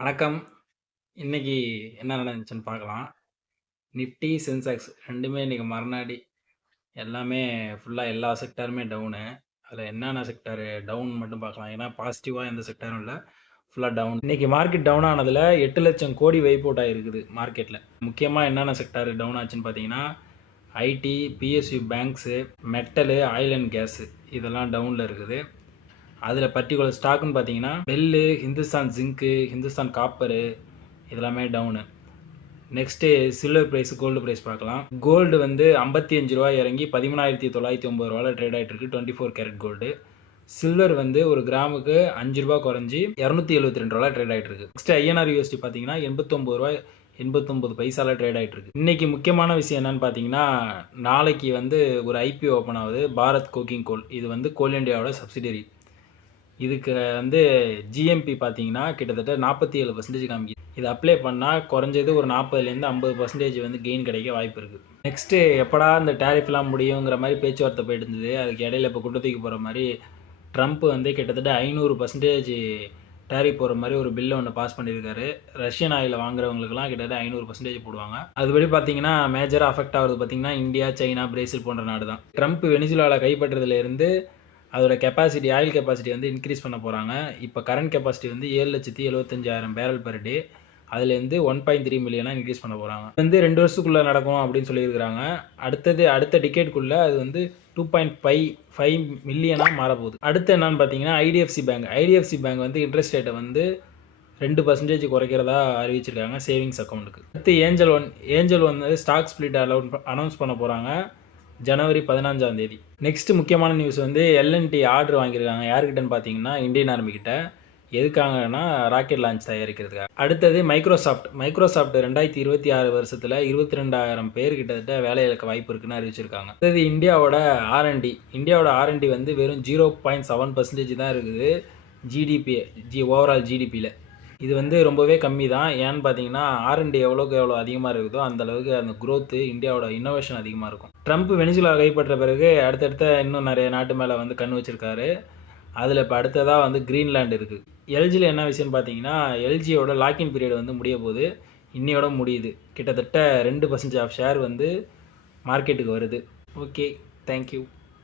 வணக்கம். இன்னைக்கு என்ன நடந்துச்சுன்னு பார்க்கலாம். நிஃப்டி, சென்செக்ஸ் 2மே இன்னைக்கு மறுநாடி எல்லாமே ஃபுல்லா எல்லா செக்டாருமே டவுனு. அதில என்னென்ன செக்டார் டவுன் மட்டும் பார்க்கலாம். ஏன்னா பாசிட்டிவா எந்த செக்டாரும் இல்ல. ஃபுல்லா டவுன். இன்னைக்கு மார்க்கெட் டவுன் ஆனதில 8,00,000 கோடி வைப் அவுட் ஆயிருக்குது மார்க்கெட்ல. முக்கியமா என்னென்ன செக்டார் டவுன் ஆச்சுன்னு பார்த்தீங்கன்னா, IT, PSU banks, metal, oil and gas இதெல்லாம் டவுன்ல இருக்குது. அதில் பர்ட்டிகுலர் ஸ்டாக்குன்னு பார்த்தீங்கன்னா, BEL, Hindustan zinc, Hindustan copper இதெல்லாமே down. Next silver price, gold price பார்க்கலாம். கோல்டு வந்து ரூ. 55 இறங்கி ரூ. 13,909 ட்ரேட் ஆகிட்டு இருக்கு. 24 கேரட் கோல்டு. சில்வர் வந்து ஒரு கிராமுக்கு ரூ. 5 குறைஞ்சி ரூ. 272 ட்ரேட் ஆகிட்டு இருக்கு. நெக்ஸ்ட் ஐஎன்ஆர் யூஎஸ்டி பார்த்தீங்கன்னா ரூ. 89 பைசால ட்ரேட் ஆகிட்டு இருக்கு. இன்னைக்கு முக்கியமான விஷயம் என்னன்னு பார்த்தீங்கன்னா, நாளைக்கு வந்து ஒரு ஐபிஓ ஓப்பன் ஆகுது. பாரத் கோக்கிங் கோல். இது வந்து கோல் இண்டியாவோட சப்சிடரி. இதுக்கு வந்து ஜிஎம்பி பார்த்தீங்கன்னா கிட்டத்தட்ட 47% காமிக்குது. இது அப்ளை பண்ணால் குறைஞ்சது ஒரு 40லேருந்து 50% வந்து கெயின் கிடைக்க வாய்ப்பு இருக்குது. நெக்ஸ்ட்டு எப்படா இந்த டேரிஃப்லாம் முடியுங்கிற மாதிரி பேச்சுவார்த்தை போயிட்டு இருந்தது. அதுக்கு இடையில இப்போ குட்டை தூக்கி போகிற மாதிரி ட்ரம்ப் வந்து கிட்டத்தட்ட 500% டேரிஃப் போகிற மாதிரி ஒரு பில்லை ஒன்று பாஸ் பண்ணியிருக்காரு. ரஷ்யன் ஆயில் வாங்குறவங்களுக்குலாம் கிட்டத்தட்ட 500% போடுவாங்க. அதுபடி பார்த்தீங்கன்னா மேஜராக அஃபெக்ட் ஆகுறது பார்த்தீங்கன்னா இந்தியா, சைனா, பிரேசில் போன்ற நாடு தான். ட்ரம்ப் வெனிசுலாவில் கைப்பற்றதுலேருந்து அதோட கெப்பாசிட்டி, ஆயில் கெப்பாசிட்டி வந்து இன்க்ரீஸ் பண்ண போகிறாங்க. இப்போ கரண்ட் கெப்பாசிட்டி வந்து 7,75,000 பேரல் பெர் டே. அதுலேருந்து 1.3 மில்லியனாக இன்க்ரீஸ் பண்ண போகிறாங்க. இது வந்து 2 வருஷத்துக்குள்ளே நடக்கும் அப்படின்னு சொல்லியிருக்கிறாங்க. அடுத்த டிகேட்குள்ளே அது வந்து 2.5 மில்லியனாக மாறப்போகுது. அடுத்து என்னன்னு பார்த்தீங்கன்னா ஐடிஎஃப்சி பேங்க் வந்து இன்ட்ரெஸ்ட் ரேட்டை வந்து 2% குறைக்கிறதா அறிவிச்சிருக்காங்க சேவிங்ஸ் அக்கௌண்ட்டுக்கு. அடுத்து Angel One stock split announce பண்ண போகிறாங்க ஜனவரி 15 நெக்ஸ்ட் முக்கியமான நியூஸ் வந்து எல்என்டி ஆர்டர் வாங்கியிருக்காங்க. யாருக்கிட்டன்னு பார்த்தீங்கன்னா இந்தியன் ஆர்மி கிட்ட. எதுக்காகனா ராக்கெட் லான்ச் தயாரிக்கிறதுக்காக. அடுத்தது மைக்ரோசாஃப்ட் 2026 வருஷத்தில் 22,000 பேர் கிட்டத்தட்ட வேலை இழக்க வாய்ப்பு இருக்குன்னு அறிவிச்சிருக்காங்க. அடுத்தது இந்தியாவோட ஆர்என்டி வந்து வெறும் 0.7% தான் இருக்குது ஓவரால் ஜிடிபியில். இது வந்து ரொம்பவே கம்மி தான். ஏன்னு பார்த்தீங்கன்னா ஆர்என்டி எவ்வளோ அதிகமாக இருக்குதோ அந்த அளவுக்கு அந்த growth இந்தியாவோட இன்னோவேஷன் அதிகமாக இருக்கும். ட்ரம்ப் வெனிசுலா கைப்பற்ற பிறகு அடுத்தடுத்த இன்னும் நிறைய நாட்டு மேலே வந்து கண் வச்சிருக்காரு. அதில் இப்போ அடுத்ததாக வந்து கிரீன்லாண்ட் இருக்குது. எல்ஜியில் என்ன விஷயம்னு பார்த்தீங்கன்னா எல்ஜியோட லாக்இன் பீரியட் வந்து முடிய போகுது. இன்னையோட முடியுது. கிட்டத்தட்ட 2% ஆஃப் ஷேர் வந்து மார்க்கெட்டுக்கு வருது. Okay, thank you.